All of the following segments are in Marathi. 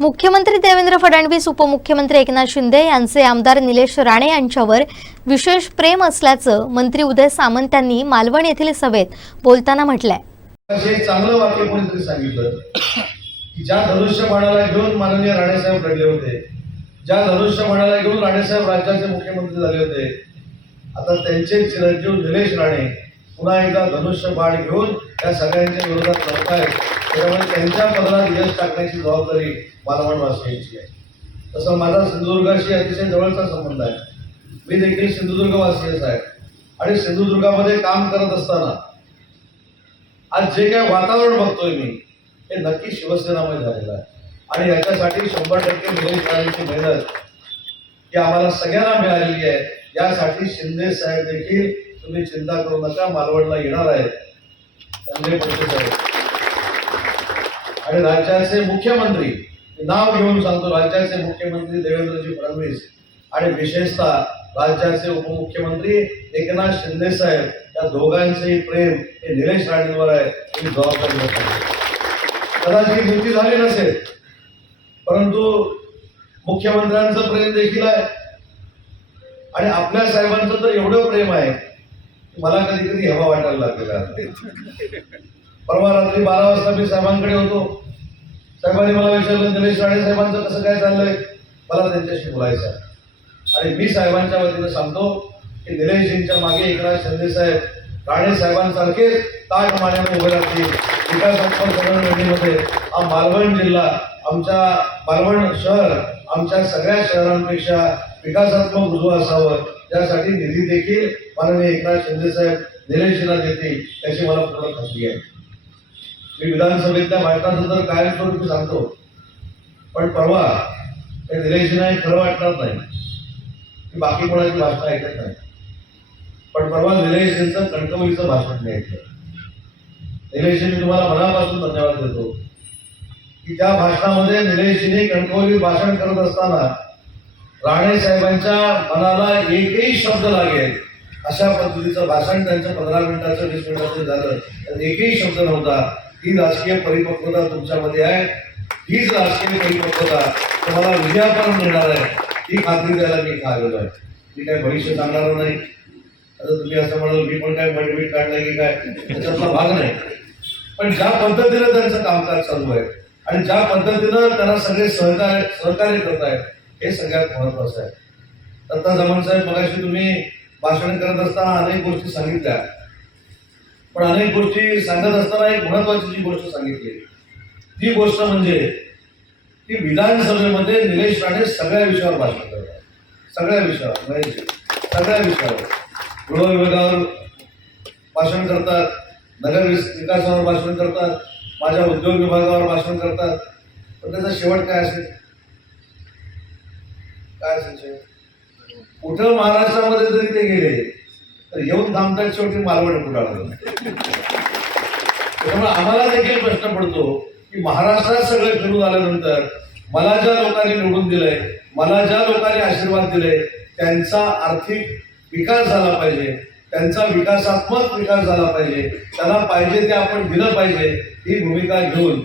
मुख्यमंत्री देवेंद्र फडणवीस उपमुख्यमंत्री एकनाथ शिंदे यांचे आमदार निलेश राणे यांच्यावर विशेष प्रेम असल्याचं मंत्री उदय सामंत यांनी मालवण येथील सभेत बोलताना म्हटलंय. चांगलं वाक्य कोणीतरी सांगितलं? की ज्या धनुष्यबाणाला घेऊन माननीय राणेसाहेब घडले होते ज्या धनुष्यबाणाला घेऊन राणेसाहेब राज्याचे मुख्यमंत्री झाले होते आता त्यांचे चिरंजीव निलेश राणे पुन्हा एकदा धनुष्यबाण घेऊन त्या सगळ्यांच्या विरोधात लढत आहेत त्याच्यामुळे त्यांच्या पदरात यश टाकण्याची जबाबदारी मालवणवासियांची आहे. तसं माझा सिंधुदुर्गाशी अतिशय जवळचा संबंध आहे. मी देखील सिंधुदुर्गवासीच आहे आणि सिंधुदुर्गामध्ये काम करत असताना आज जे काय वातावरण बघतोय मी हे नक्की शिवसेनामय झालेलं आहे. आणि याच्यासाठी शंभर टक्के निलेश मेहनत ही आम्हाला सगळ्यांना मिळालेली आहे. यासाठी शिंदे साहेब देखील तुम्ही चिंता करू नका मालवणला येणार आहेत. संजय साहेब. आणि राज्याचे मुख्यमंत्री नाव घेऊन सांगतो राज्याचे मुख्यमंत्री देवेंद्रजी फडणवीस आणि विशेषतः राज्याचे उपमुख्यमंत्री एकनाथ शिंदे साहेब या दोघांचेही प्रेम हे निलेश राणेंवर आहे ही जबाबदारी कदाचित युती झाली नसेल परंतु मुख्यमंत्र्यांचं प्रेम देखील आहे. आणि आपल्या साहेबांचं तर एवढं प्रेम आहे मला कधी कधी हवा वाटायला लागलेला परवा रात्री बारा वाजता मी साहेबांकडे होतो. साहेबांनी मला विचारलं दिनेश राणे साहेबांचं कसं काय चाललंय? मला त्यांच्याशी बोलायचं आहे. आणि मी साहेबांच्या वतीनं सांगतो की निलेशजींच्या मागे एकनाथ शिंदे साहेब राणे साहेबांसारखे ताट मान्याने उभे राहतील. विकासमध्ये हा मालवण जिल्हा आमच्या मालवण शहर आमच्या सगळ्या शहरांपेक्षा विकासात्मक रुजू असावं. यासाठी निधी देखील माननीय एकनाथ शिंदे साहेब निलेशजींना देतील याची मला पूर्ण खात्री आहे. मी विधानसभेतल्या भाषणाचं तर कायमस्वरूपी सांगतो. पण परवा ते निलेशजींना हे खरं वाटणार नाही. की बाकी कोणाची भाषण ऐकत नाही. पण परवा निलेशजींचं कणकवलीचं भाषण मी ऐकलं. निलेशजी मी तुम्हाला मनापासून धन्यवाद देतो. की त्या भाषणामध्ये निलेशने कणकवली भाषण करत असताना राणे साहेबांच्या मनाला एकही शब्द लागेल अशा पद्धतीचं भाषण त्यांचं पंधरा मिनिटाचं वीस मिनिटाचं झालं. तर एकही शब्द नव्हता. ही राजकीय परिपक्वता तुमच्यामध्ये आहे. हीच राजकीय परिपक्वता तुम्हाला विजयापर्यंत मिळणार आहे. ही खात्री द्यायला मी आलेलो आहे. मी काय भविष्य सांगणार नाही. आता तुम्ही असं म्हणाल मी पण काय मडवीट काढलं की काय? त्याच्यातला भाग नाही. पण ज्या पद्धतीनं त्यांचं कामकाज चालू आहे आणि ज्या पद्धतीनं त्यांना सगळे सहकार्य सहकार्य करत आहेत हे सगळ्यात महत्वाचं आहे. दत्ता जमन साहेब मगाशी तुम्ही भाषण करत असताना अनेक गोष्टी सांगितल्या. पण अनेक गोष्टी सांगत असताना एक महत्वाची जी गोष्ट सांगितली. ती गोष्ट म्हणजे की विधानसभेमध्ये निलेश राणे सगळ्या विषयावर भाषण करतात. सगळ्या विषयावर म्हणजे सगळ्या विषयावर. गृहविभागावर भाषण करतात नगर विकासावर भाषण करतात माझ्या उद्योग विभागावर भाषण करतात. पण त्याचा शेवट काय असेल? काय असेल कुठं महाराष्ट्रामध्ये जरी ते गेले तर येऊन थांबतात शेवटी मालवण कुठाला त्यामुळे आम्हाला देखील प्रश्न पडतो की महाराष्ट्रात सगळं फिरून आल्यानंतर मला ज्या लोकांनी निवडून दिलंय मला ज्या लोकांनी आशीर्वाद दिले त्यांचा आर्थिक विकास झाला पाहिजे त्यांचा विकासात्मक विकास झाला पाहिजे त्यांना पाहिजे ते आपण दिलं पाहिजे ही भूमिका घेऊन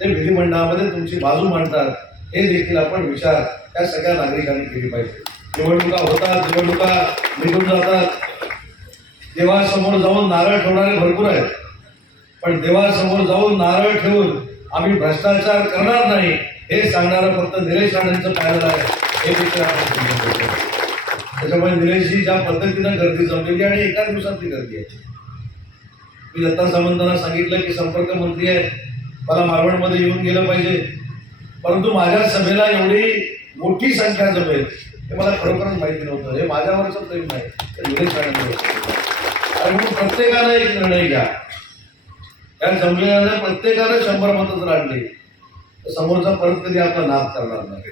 ते विधिमंडळामध्ये तुमची बाजू मांडतात हे देखील आपण विचार त्या सगळ्या नागरिकांनी केली पाहिजे. निवडणुका होतात निवडणुका निघून जातात. देवासमोर जाऊन नारळ ठेवणारे भरपूर आहेत. पण देवासमोर जाऊन नारळ ठेवून आम्ही भ्रष्टाचार करणार नाही हे सांगणारं फक्त निलेश राणेंचं पॅनल आहे. हे देखील त्याच्यामुळे निलेशजी ज्या पद्धतीनं गर्दी जमलेली आणि एकाच दिवसातली गर्दी आहे. मी दत्ता सामंतांना सांगितलं की संपर्क मंत्री आहे मला मालवणमध्ये येऊन गेलं पाहिजे. परंतु माझ्या सभेला एवढी मोठी संख्या जमेल. हे मला खरोखरच माहिती नव्हतं. हे माझ्यावरचं प्रेम नाही. तर निलेश आणि म्हणून प्रत्येकानं एक निर्णय घ्या. या संमेलनाने प्रत्येकानं शंभर मतच राडली तर समोरचा परत कधी आपला नाश करणार नाही.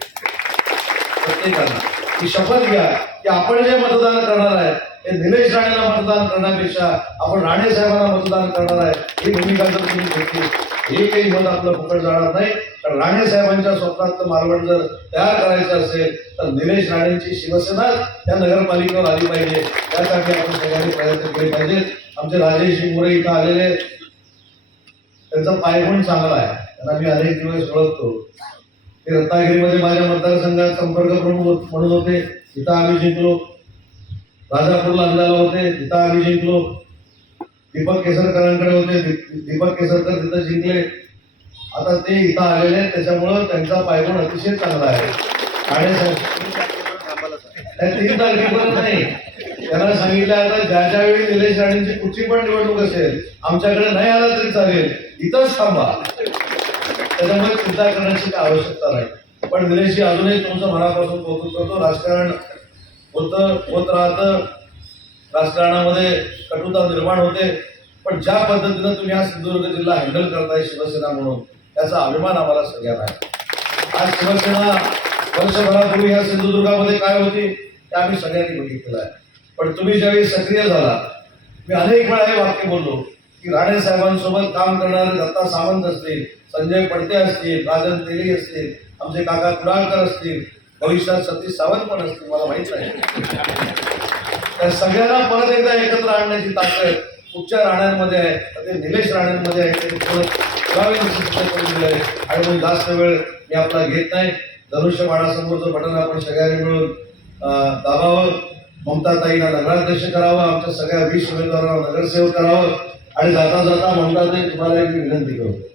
प्रत्येकानं ही शपथ घ्या की आपण जे मतदान करणार आहे ते निलेश राणेला मतदान करण्यापेक्षा आपण राणे साहेबांना मतदान करणार आहे ही भूमिका जर तुम्ही घेतली हे काही मत आपलं फुकट जाणार नाही. तर राणे साहेबांच्या स्वप्नातलं मालवण जर तयार करायचं असेल तर निलेश राणेंची शिवसेना त्या नगरपालिकेवर आली पाहिजे. त्यासाठी आपण सगळ्यांनी प्रयत्न केले पाहिजेत आमचे राजेश मोरे इथं आलेले त्यांचा पायगुण चांगला आहे. त्यांना मी अनेक दिवस ओळखतो. ते रत्नागिरीमध्ये माझ्या मतदारसंघात संपर्क प्रमुख म्हणून होते. तिथं आम्ही जिंकलो. राजापूरला अंदाला होते. तिथं आम्ही जिंकलो. दीपक केसरकरांकडे होते. दीपक केसरकर तिथं जिंकले. आता ते इथं आलेले आहेत. त्याच्यामुळं त्यांचा पायगुण अतिशय चांगला आहे. आणि तीन तारखेपर्यंत नाही. त्यांना सांगितलं आता ज्या ज्या वेळी निलेश राणेंची कुठची पण निवडणूक असेल आमच्याकडे नाही आला तरी चालेल. इथंच थांबा. त्याच्यामुळे चिंता करण्याची काही आवश्यकता नाही. पण निलेशजी अजूनही तुमचं मनापासून कौतुक करतो. राजकारण होतं होत राहतं. राजकारणामध्ये कटुता निर्माण होते. पण ज्या पद्धतीनं तुम्ही हा सिंधुदुर्ग जिल्हा हँडल करताय शिवसेना म्हणून त्याचा अभिमान आम्हाला सगळ्यांना आहे. आज शिवसेना वर्षभरापूर्वी ह्या सिंधुदुर्गामध्ये काय होती ते आम्ही सगळ्यांनी बघितलेलं आहे. पण तुम्ही ज्यावेळी सक्रिय झाला मी अनेक वेळा हे वाक्य बोललो की राणे साहेबांसोबत काम करणारे दत्ता सावंत असतील संजय पडते असतील राजन तेली असतील आमचे काका कुडाळकर असतील भविष्यात सतीश सावंत पण असतील मला माहीत नाही. त्या सगळ्यांना परत एकदा एकत्र आणण्याची ताकद कुठच्या राण्यांमध्ये आहे? तर ते निलेश राण्यांमध्ये आहे. ते करून आहे आणि मग जास्त वेळ मी आपला घेत नाही. धनुष्य बाळासमोरचं बटन आपण सगळ्यांनी मिळून दाबावं. ममताताईंना नगराध्यक्ष करावं. आमच्या सगळ्या वीस उमेदवारांना नगरसेवक करावं. आणि जाता जाता म्हणतात तुम्हाला एक विनंती करतो.